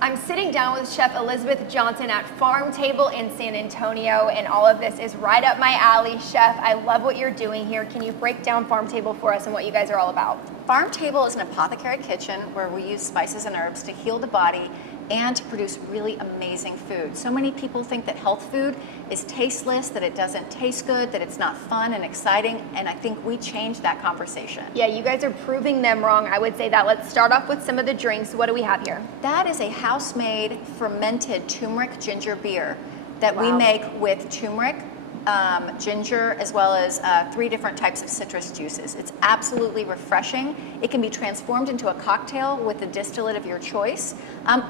I'm sitting down with Chef Elizabeth Johnson at Pharm Table in San Antonio, and all of this is right up my alley. Chef, I love what you're doing here. Can you break down Pharm Table for us and what you guys are all about? Pharm Table is an apothecary kitchen where we use spices and herbs to heal the body and to produce really amazing food. So many people think that health food is tasteless, that it doesn't taste good, that it's not fun and exciting, and I think we changed that conversation. Yeah, you guys are proving them wrong. I would say that. Let's start off with some of the drinks. What do we have here? That is a house-made fermented turmeric ginger beer that we make with turmeric, ginger, as well as 3 different types of citrus juices. It's absolutely refreshing. It can be transformed into a cocktail with the distillate of your choice,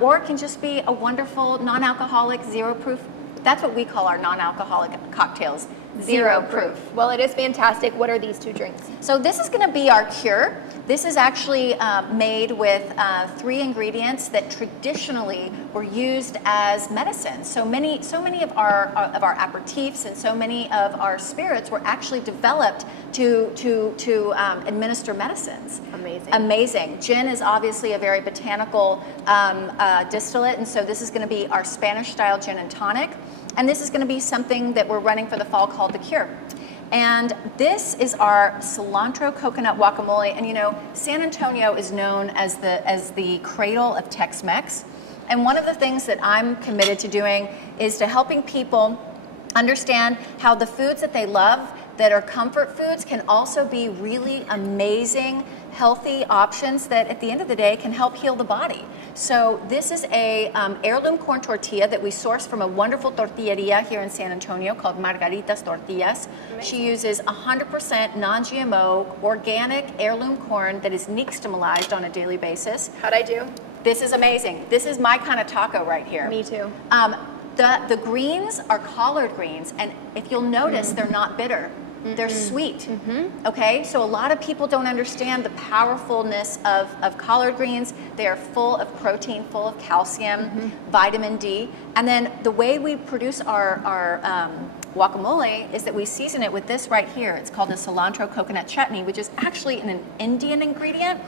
or it can just be a wonderful non-alcoholic, zero proof. That's what we call our non-alcoholic cocktails, zero proof. Well, it is fantastic. What are these 2 drinks? So this is going to be our cure. This is actually made with 3 ingredients that traditionally were used as medicine. So many of our aperitifs and so many of our spirits were actually developed to administer medicines. Amazing. Amazing. Gin is obviously a very botanical distillate, and so this is going to be our Spanish-style gin and tonic. And this is going to be something that we're running for the fall called the Cure. And this is our cilantro coconut guacamole. And you know, San Antonio is known as the cradle of Tex-Mex. And one of the things that I'm committed to doing is to helping people understand how the foods that they love, that are comfort foods, can also be really amazing, healthy options that at the end of the day can help heal the body. So this is a heirloom corn tortilla that we source from a wonderful tortilleria here in San Antonio called Margarita's Tortillas. Amazing. She uses 100% non-GMO organic heirloom corn that is nixtamalized on a daily basis. How'd I do? This is amazing. This is my kind of taco right here. Me too. The greens are collard greens, and if you'll notice, they're not bitter. They're sweet, okay? So a lot of people don't understand the powerfulness of collard greens. They are full of protein, full of calcium, vitamin D. And then the way we produce our guacamole is that we season it with this right here. It's called a cilantro coconut chutney, which is actually an Indian ingredient.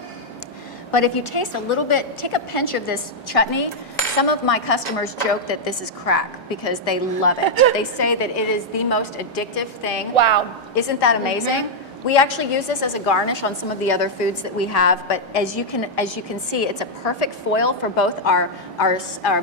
But if you taste a little bit, take a pinch of this chutney. Some of my customers joke that this is crack because they love it. They say that it is the most addictive thing. Wow. Isn't that amazing? We actually use this as a garnish on some of the other foods that we have, but as you can see, it's a perfect foil for both our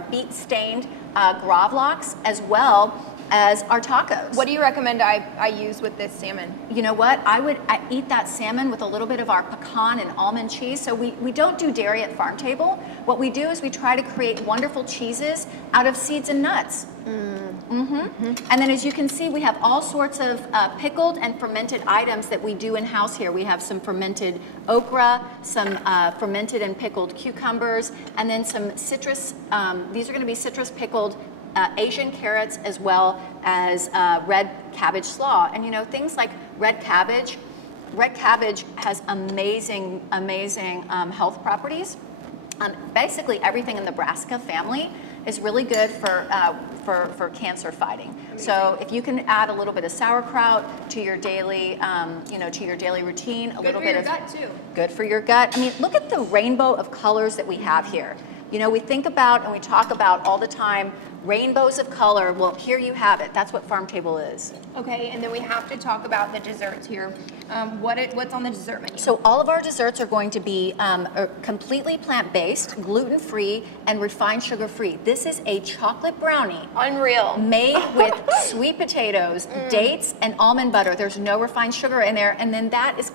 beet-stained gravlax as well as our tacos. What do you recommend I use with this salmon? You know what? I eat that salmon with a little bit of our pecan and almond cheese. So we don't do dairy at Pharm Table. What we do is we try to create wonderful cheeses out of seeds and nuts. And then as you can see, we have all sorts of pickled and fermented items that we do in-house here. We have some fermented okra, some fermented and pickled cucumbers, and then some citrus, these are going to be citrus pickled Asian carrots, as well as red cabbage slaw. And you know, things like red cabbage has amazing health properties. Basically everything in the brassica family is really good for cancer fighting. So if you can add a little bit of sauerkraut to your daily, to your daily routine, a little bit of gut too. Good for your gut. I mean, look at the rainbow of colors that we have here. You know, we think about and we talk about all the time rainbows of color. Well, here you have it. That's what Pharm Table is. Okay, and then we have to talk about the desserts here. What's on the dessert menu? So all of our desserts are going to be completely plant-based, gluten-free, and refined sugar-free. This is a chocolate brownie. Unreal. Made with sweet potatoes, dates, and almond butter. There's no refined sugar in there. And then that is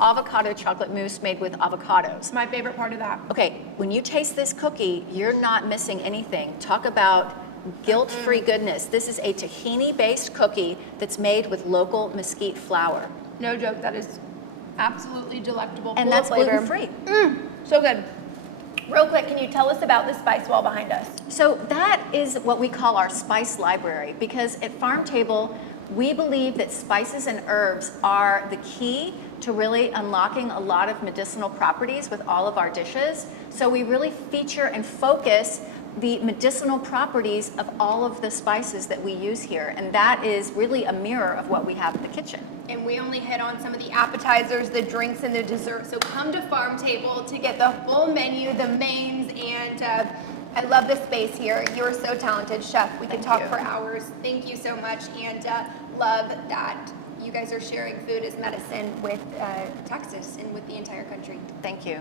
avocado chocolate mousse made with avocados. My favorite part of that. Okay, when you taste this cookie, you're not missing anything. Talk about guilt-free goodness. This is a tahini-based cookie that's made with local mesquite flour. No joke, that is absolutely delectable. And that's gluten-free. So good. Real quick, can you tell us about the spice wall behind us? So that is what we call our spice library, because at Pharm Table, we believe that spices and herbs are the key to really unlocking a lot of medicinal properties with all of our dishes. So we really feature and focus the medicinal properties of all of the spices that we use here. And that is really a mirror of what we have in the kitchen. And we only hit on some of the appetizers, the drinks, and the desserts. So come to Pharm Table to get the full menu, the mains, and I love the space here. You are so talented, Chef. We could Thank talk you. for hours. Thank you so much, and love that you guys are sharing food as medicine with Texas and with the entire country. Thank you.